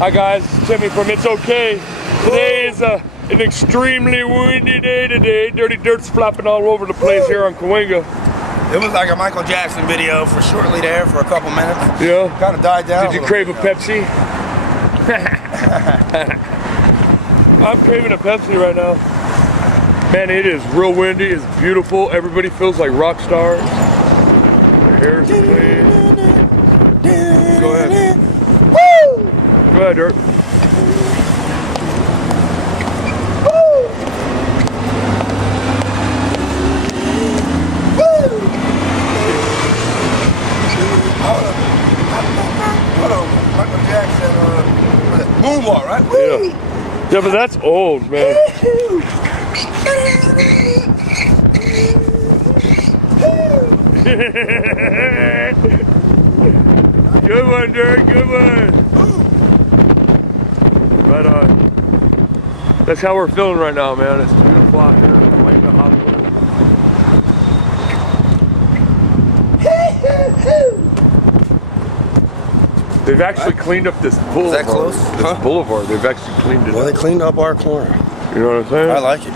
Hi guys, it's Timmy from Itsokay. Today is an extremely windy day today. Dirty dirt's flopping all over the place here on Cahuenga. It was like a Michael Jackson video for shortly there for a couple minutes. Yeah. Kind of died down. Did you crave a Pepsi? I'm craving a Pepsi right now. Man, it is real windy. It's beautiful. Everybody feels like rock stars. Their hair's clean. Go ahead. Woo! Go ahead, Dirt. Michael Jackson, moonwalk, right? Yeah. Yeah, but that's old, man. Good one, Dirt. Good one. Right on. That's how we're feeling right now, man. It's beautiful out here. Cahuenga, Hollywood. They've actually cleaned up this boulevard. Is that close? This boulevard. They've actually cleaned it up. Well, they cleaned up our corner. You know what I'm saying? I like it.